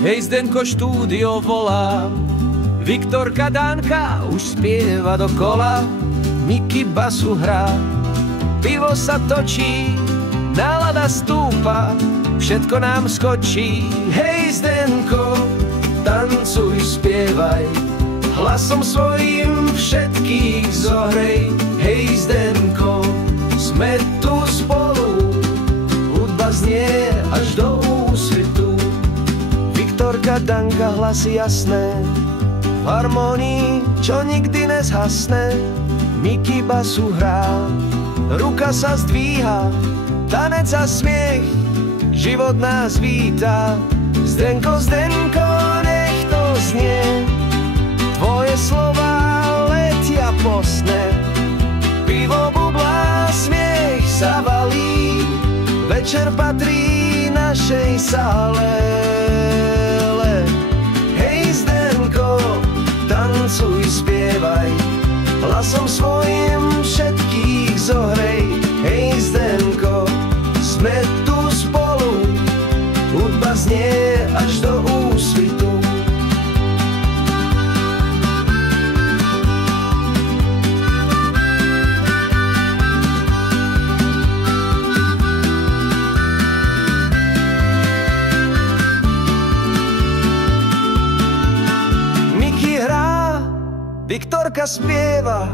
Hej, Zdenko, štúdio volá, Viktorka Danka už spieva dokola, Miky basu hrá, pivo sa točí, nálada stúpa, všetko nám skočí. Hej, Zdenko, tancuj, spievaj, hlasom svojím všetkých zohrej. Hej, Zdenko, sme tu spolu, hudba znie až do úsvitu. Viktorka Danka, hlasy jasné, v harmonii, čo nikdy nezhasne. Miky basu hrá, ruka sa zdvíha, tanec a smiech, život nás víta. Zdenko, Zdenko, nech to znie, tvoje slova letia po sne. Pivo bublá, smiech sa valí, večer patrí našej sále. Hej, Zdenko, tancuj, spievaj, hlasom svojim všetkých zohrej. Hej, Zdenko, sme tu spolu, hudba znie až do úsvitu. Viktorka spieva,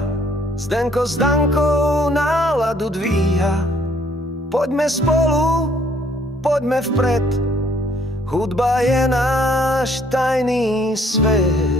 Zdenko s Dankou náladu dvíha. Poďme spolu, poďme vpred, hudba je náš tajný svet.